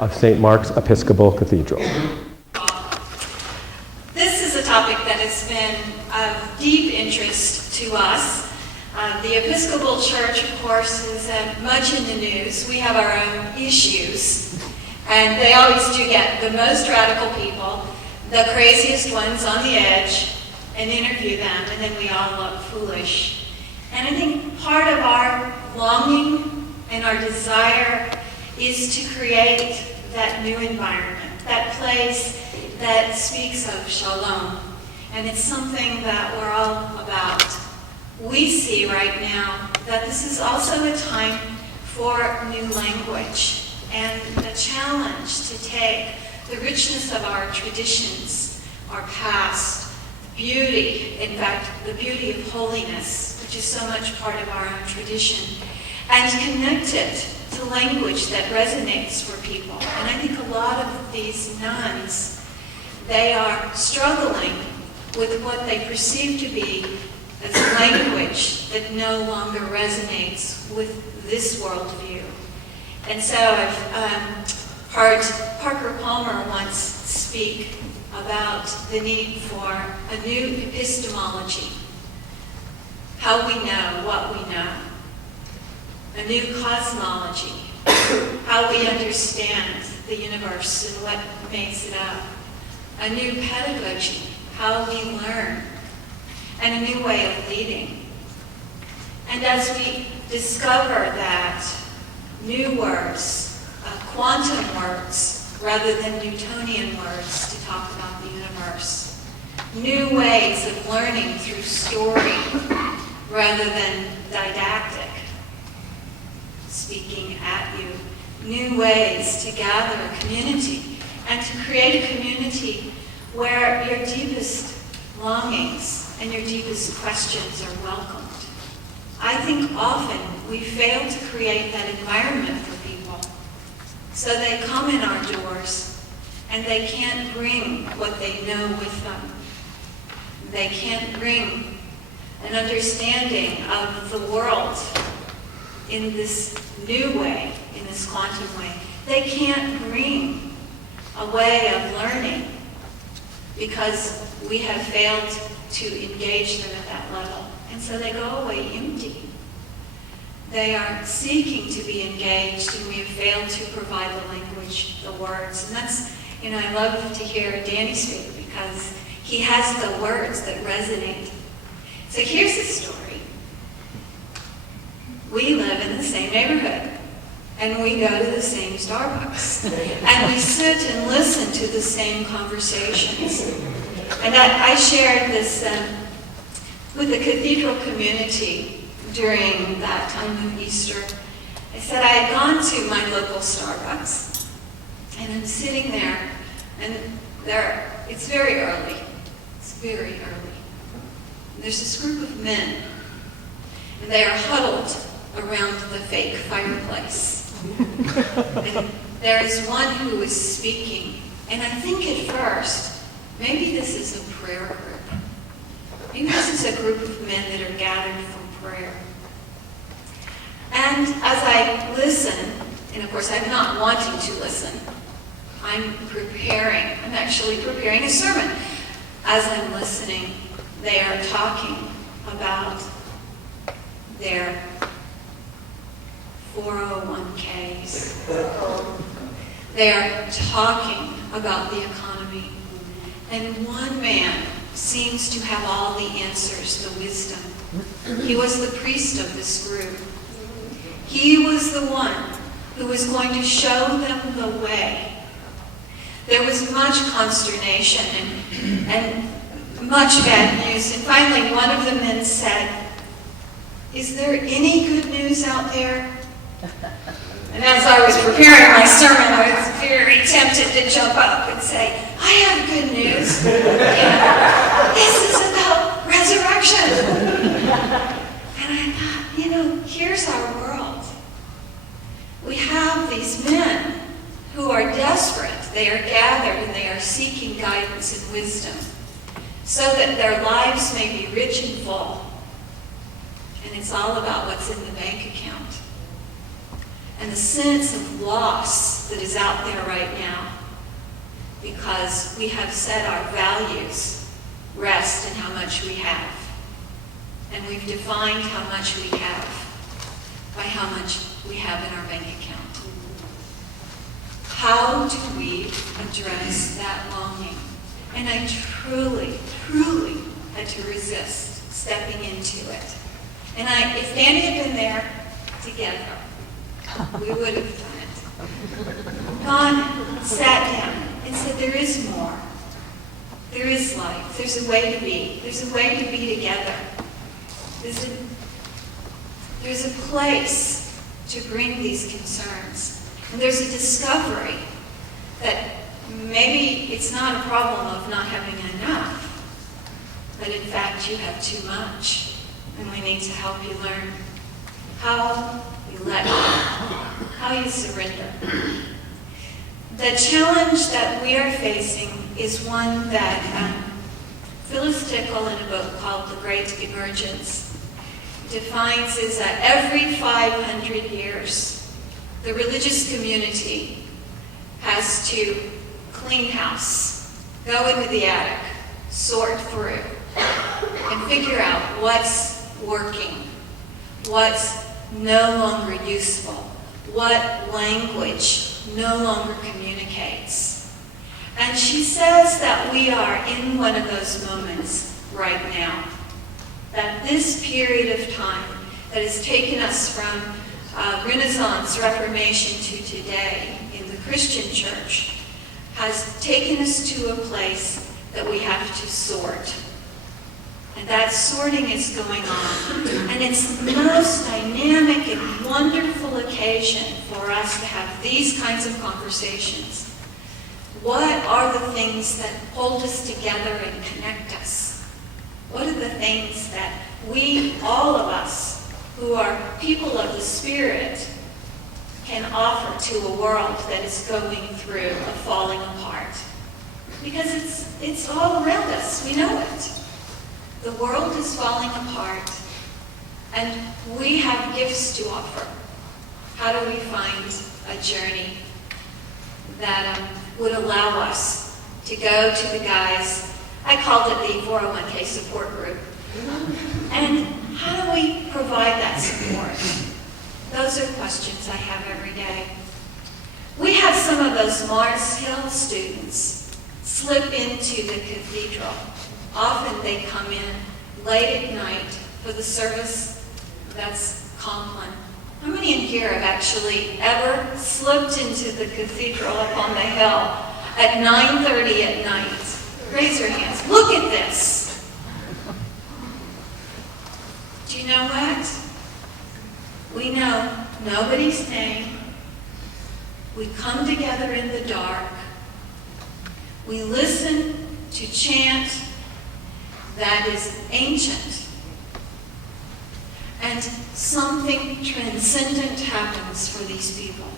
of St. Mark's Episcopal Cathedral. This is a topic that has been of deep interest to us. The Episcopal Church, of course, is much in the news. We have our own issues, and they always do get the most radical people, the craziest ones on the edge, and interview them, and then we all look foolish. And I think part of our longing and our desire is to create that new environment, that place that speaks of shalom. And it's something that we're all about. We see right now that this is also a time for new language and a challenge to take the richness of our traditions, our past, beauty, in fact, the beauty of holiness, which is so much part of our own tradition, and connect it to language that resonates for people. And I think a lot of these nuns, they are struggling with what they perceive to be as language that no longer resonates with this worldview. And so I've heard Parker Palmer once speak about the need for a new epistemology, how we know what we know, a new cosmology, how we understand the universe and what makes it up, a new pedagogy, how we learn, and a new way of leading. And as we discover that new words, quantum words, rather than Newtonian words to talk about the universe, new ways of learning through story rather than didactic, speaking at you, new ways to gather a community and to create a community where your deepest longings and your deepest questions are welcomed. I think often we fail to create that environment for people. So they come in our doors and they can't bring what they know with them. They can't bring an understanding of the world in this new way, in this quantum way. They can't bring a way of learning because we have failed to engage them at that level. And so they go away empty. They are seeking to be engaged, and we have failed to provide the language, the words. And that's, I love to hear Danny speak because he has the words that resonate. So here's the story. We live in the same neighborhood, and we go to the same Starbucks, and we sit and listen to the same conversations. And I shared this with the cathedral community during that time of Easter. I said I had gone to my local Starbucks, and I'm sitting there, and it's very early. It's very early. There's this group of men, and they are huddled around the fake fireplace. And there is one who is speaking, and I think at first, maybe this is a prayer group. Maybe this is a group of men that are gathered for prayer. And as I listen, and of course I'm not wanting to listen, I'm actually preparing a sermon. As I'm listening, they are talking about their 401ks. They are talking about the economy. And one man seems to have all the answers, the wisdom. He was the priest of this group. He was the one who was going to show them the way. There was much consternation and much bad news. And finally, one of the men said, "Is there any good news out there?" And as I was preparing my sermon, I was very tempted to jump up and say, "I have good news. This is about resurrection." And I thought, here's our world. We have these men who are desperate. They are gathered and they are seeking guidance and wisdom so that their lives may be rich and full. And it's all about what's in the bank account. and the sense of loss that is out there right now, because we have set our values rest in how much we have. And we've defined how much we have by how much we have in our bank account. How do we address that longing? And I truly, truly had to resist stepping into it. And if Danny had been there together, we would have done it. Gone, sat down, and said, there is more. There is life. There's a way to be. There's a way to be together. There's a place to bring these concerns. And there's a discovery that maybe it's not a problem of not having enough, but in fact you have too much. And we need to help you learn how you let go, how you surrender. The challenge that we are facing is one that Phyllis Tickle, in a book called The Great Emergence, defines is that every 500 years, the religious community has to clean house, go into the attic, sort through, and figure out what's working, what's no longer useful, what language no longer communicates. And she says that we are in one of those moments right now. That this period of time that has taken us from Renaissance, Reformation to today in the Christian church has taken us to a place that we have to sort. And that sorting is going on. And it's the most dynamic and wonderful occasion for us to have these kinds of conversations. What are the things that hold us together and connect us? What are the things that we, all of us, who are people of the Spirit, can offer to a world that is going through a falling apart? Because it's all around us. We know it. The world is falling apart, and we have gifts to offer. How do we find a journey that would allow us to go to the guys? I called it the 401k support group. And how do we provide that support? Those are questions I have every day. We have some of those Mars Hill students slip into the cathedral. Often they come in late at night for the service that's Conklin. How many in here have actually ever slipped into the cathedral up on the hill at 9:30 at night? Raise your hands. Look at this. Do you know what? We know nobody's staying. We come together in the dark. We listen to chant that is ancient. And something transcendent happens for these people.